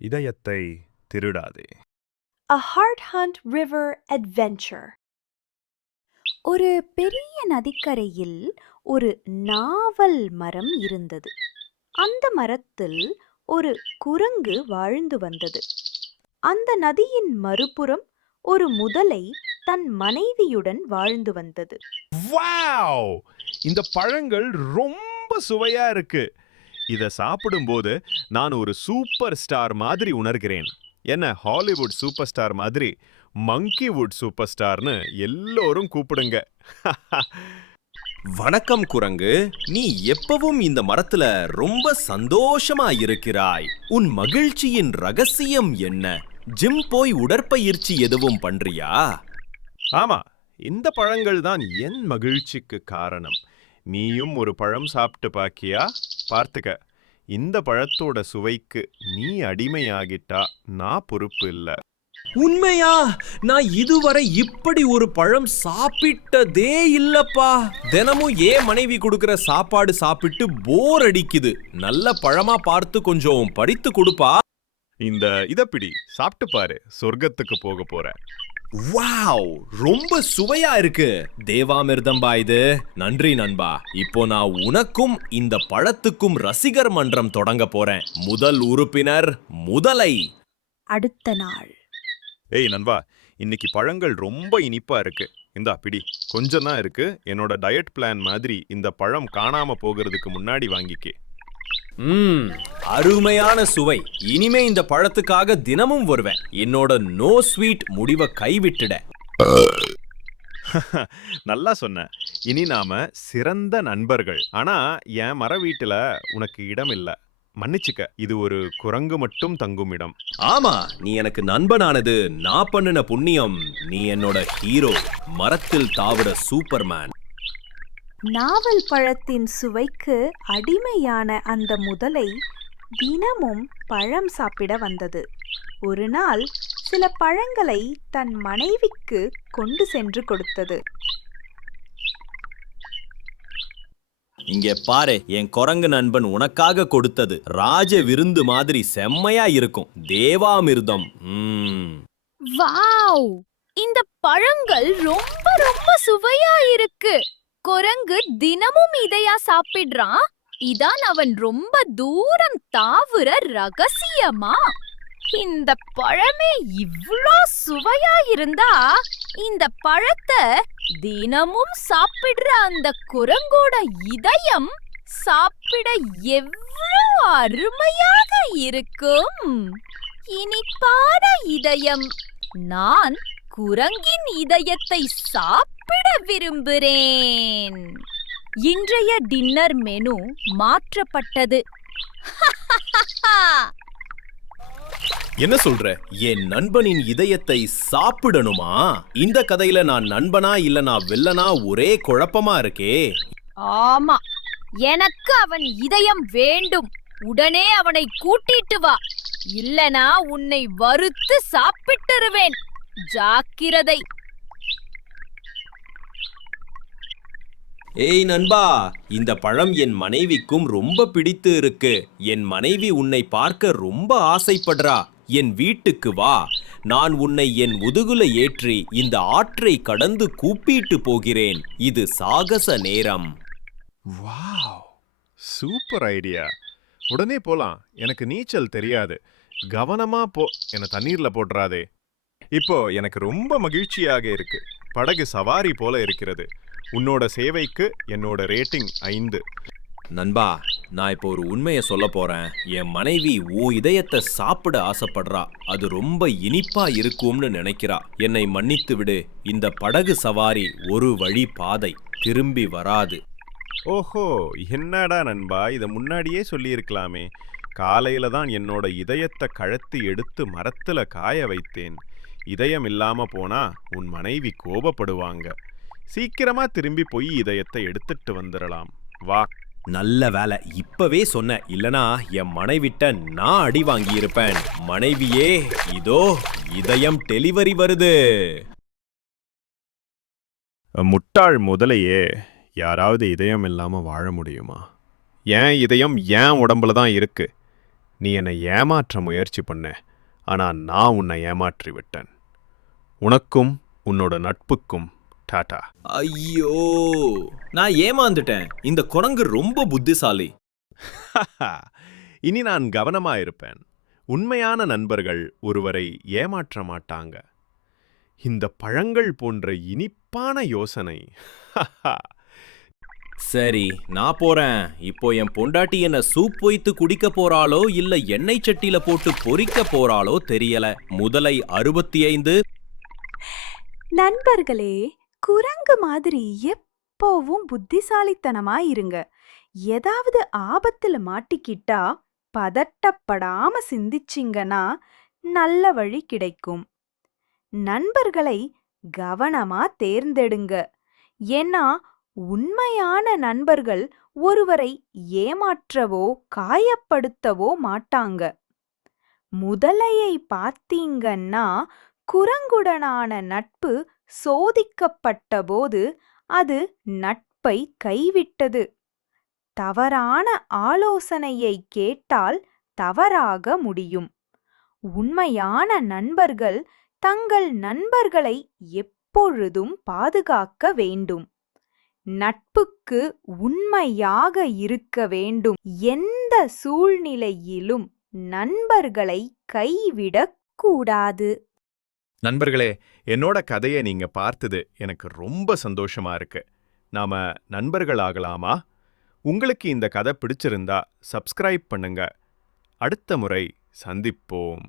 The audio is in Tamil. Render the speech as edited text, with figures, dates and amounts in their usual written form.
இதயத்தை திருடாதே. A Heart Hunt River Adventure. ஒரு பெரிய நதிக்கரையில் ஒரு நாவல் மரம் இருந்தது. அந்த மரத்தில் ஒரு குரங்கு வாழ்ந்து வந்தது. அந்த நதியின் மறுபுறம் ஒரு முதலை தன் மனைவியுடன் வாழ்ந்து வந்தது. வாவ்! இந்த பழங்கள் ரொம்ப சுவையா இருக்கு. இத சாப்பிடும்போது நான் ஒரு சூப்பர் ஸ்டார் மாதிரி உணர்கிறேன். என்ன ஹாலிவுட் சூப்பர் ஸ்டார் மாதிரி மங்கிவுட் சூப்பர் ஸ்டார்னு எல்லோரும் கூப்பிடுங்க. வணக்கம் குரங்கு. நீ எப்பவும் இந்த மரத்துல ரொம்ப சந்தோஷமா இருக்கிறாய். உன் மகிழ்ச்சியின் ரகசியம் என்ன? ஜிம் போய் உடற்பயிற்சி எதுவும் பண்றியா? ஆமா, இந்த பழங்கள் தான் என் மகிழ்ச்சிக்கு காரணம். நீயும் ஒரு பழம் சாப்பிட்டு பாக்கியா? பார்த்துக்க, இந்த பழத்தோட சுவைக்கு நீ அடிமையாகிட்டா நான் பொறுப்பு இல்ல. உண்மையா? நான் இதுவரை இப்படி ஒரு பழம் சாப்பிட்டதே இல்லப்பா. தினமும் ஏன் மனைவி கொடுக்கிற சாப்பாடு சாப்பிட்டு போர் அடிக்குது. நல்ல பழமா பார்த்து கொஞ்சம் படித்து கொடுப்பா. இத பிடி, சாப்பிட்டு பாரு, சொர்க்கத்துக்கு போக போற. வாவ், ரொம்ப சுவையா இருக்கு. தேவாமிர்தம்பா இது. நன்றி நண்பா. இப்போ நான் உனக்கும் இந்த பழத்துக்கும் ரசிகர் மன்றம் தொடங்க போறேன். முதல் உறுப்பினர் முதலை. அடுத்த நாள். ஏய் நண்பா, இன்னைக்கு பழங்கள் ரொம்ப இனிப்பா இருக்கு. இந்தா பிடி, கொஞ்சம் தான் இருக்கு. என்னோட டயட் பிளான் மாதிரி இந்த பழம் காணாம போகிறதுக்கு முன்னாடி வாங்கிக்கே. அருமையான சுவை. இனிமே இந்த பழத்துக்காக தினமும் வருவேன். என்னோட நோ ஸ்வீட் முடிவை கைவிட்டுட. நல்லா சொன்ன. இனி நாம சிறந்த நண்பர்கள். ஆனா என் மர வீட்டுல உனக்கு இடம் இல்ல. மன்னிச்சுக்க, இது ஒரு குரங்கு மட்டும் தங்கும் இடம். ஆமா, நீ எனக்கு நண்பனானது நான் பண்ணின புண்ணியம். நீ என்னோட ஹீரோ, மரத்தில் தாவுற சூப்பர்மேன். நாவல் பழத்தின் சுவைக்கு அடிமையான அந்த முதலை தினமும் பழம் சாப்பிட வந்தது. ஒரு நாள் சில பழங்களை தன் மனைவிக்கு கொண்டு சென்று கொடுத்தது. இங்க பாரு, என் குரங்கு நண்பன் உனக்காக கொடுத்தது ராஜ விருந்து மாதிரி செம்மையா இருக்கும். தேவாமிர்தம். வாவ், இந்த பழங்கள் ரொம்ப ரொம்ப சுவையா இருக்கு. குரங்கு தினமும் இதையா சாப்பிடுறான்? இதான் அவன் ரொம்ப தூரம் தாவுற ரகசியமா? இந்த பழமே இவ்ளோ சுவையா இருந்தா இந்த பழத்தை தினமும் சாப்பிடுற அந்த குரங்கோட இதயம் சாப்பிட எவ்வளவு அருமையாக இருக்கும். இனிப்பான இதயம். நான் குரங்கின் இதயத்தை சாப்பிட விரும்புகிறேன். இன்றைய டின்னர் மெனு மாற்றப்பட்டது. என்ன சொல்ற? என் நண்பனின் இதயத்தை சாப்பிடணுமா? இந்த கதையில நான் நண்பனா இல்ல நான் வில்லனா ஒரே குழப்பமா இருக்கே. ஆமா, எனக்கு அவன் இதயம் வேண்டும். உடனே அவனை கூட்டிட்டு வா, இல்லனா உன்னை வறுத்து சாப்பிட்டுருவேன். ஜாக்கிரதை. ஏய் நண்பா, இந்த பழம் என் மனைவிக்கும் ரொம்ப பிடித்து இருக்கு. என் மனைவி உன்னை பார்க்க ரொம்ப ஆசைப்படுறா. என் வீட்டுக்கு வா. நான் உன்னை என் முதுகுல ஏற்றி இந்த ஆற்றை கடந்து கூப்பிட்டு போகிறேன். இது சாகச நேரம். Wow, super idea. உடனே போலாம். எனக்கு நீச்சல் தெரியாது. கவனமா போ, என்ன தண்ணீர்ல போட்டுறாதே. இப்போ எனக்கு ரொம்ப மகிழ்ச்சியாக இருக்கு. படகு சவாரி போல இருக்கிறது. உன்னோட சேவைக்கு என்னோட ரேட்டிங் 5. நண்பா, நான் இப்போ ஒரு உண்மையை சொல்ல போறேன். என் மனைவி உன் இதயத்தை சாப்பிட ஆசைப்படுறா. அது ரொம்ப இனிப்பா இருக்கும்னு நினைக்கிறா. என்னை மன்னித்து விடு. இந்த படகு சவாரி ஒரு வழி பாதை, திரும்பி வராது. ஓஹோ, என்னடா நண்பா, இதை முன்னாடியே சொல்லியிருக்கலாமே. காலையில தான் என்னோட இதயத்தை கழத்தி எடுத்து மரத்துல காய வைத்தேன். இதயம் இல்லாம போனா உன் மனைவி கோபப்படுவாங்க. சீக்கிரமா திரும்பி போய் இதயத்தை எடுத்துட்டு வந்துடலாம். வா. நல்ல வேலை, இப்பவே சொன்ன. இல்லனா என் மனைவிட்ட நான் அடி வாங்கி இருப்பேன். மனைவியே, இதோ இதயம் டெலிவரி வருது. முட்டாள் முதலையே, யாராவது இதயம் இல்லாம வாழ முடியுமா? என் இதயம் என் உடம்புல தான் இருக்கு. நீ என்னை ஏமாற்ற முயற்சி பண்ண, ஆனா நான் உன்னை ஏமாற்றி விட்டேன். உனக்கும் உன்னோட நட்புக்கும் டாடா. ஐயோ, நான் ஏமாந்துட்டேன். இந்த குரங்கு ரொம்ப புத்திசாலி. இனி நான் கவனமா இருப்பேன். உண்மையான நண்பர்கள் ஒருவரை ஏமாற்ற மாட்டாங்க. இந்த பழங்கள் போன்ற இனிப்பான யோசனை. சரி, நான் போறேன். இப்போ என் பொண்டாட்டி என்ன சூப் வைத்து குடிக்க போறாளோ இல்ல எண்ணெய் சட்டியில போட்டு பொரிக்க போறாளோ தெரியல. முதலை 65. நண்பர்களே, குரங்கு மாதிரி எப்போவும் புத்திசாலித்தனமா இருங்க. ஏதாவது ஆபத்துல மாட்டிக்கிட்டா பதட்டப்படாம சிந்திச்சிங்கன்னா நல்ல வழி கிடைக்கும். நண்பர்களை கவனமா தேர்ந்தெடுங்க. ஏன்னா உண்மையான நண்பர்கள் ஒருவரை ஏமாற்றவோ காயப்படுத்தவோ மாட்டாங்க. முதலையை பார்த்தீங்கன்னா குரங்குடனான நட்பு சோதிக்கப்பட்டபோது அது நட்பை கைவிட்டது. தவறான ஆலோசனையை கேட்டால் தவறாக முடியும். உண்மையான நண்பர்கள் தங்கள் நண்பர்களை எப்பொழுதும் பாதுகாக்க வேண்டும். நட்புக்கு உண்மையாக இருக்க வேண்டும். எந்த சூழ்நிலையிலும் நண்பர்களை கைவிடக் கூடாது. நண்பர்களே, என்னோட கதையை நீங்க பார்த்தது எனக்கு ரொம்ப சந்தோஷமா இருக்கு. நாம நண்பர்கள் ஆகலாமா? உங்களுக்கு இந்த கதை பிடிச்சிருந்தா சப்ஸ்கிரைப் பண்ணுங்க. அடுத்த முறை சந்திப்போம்.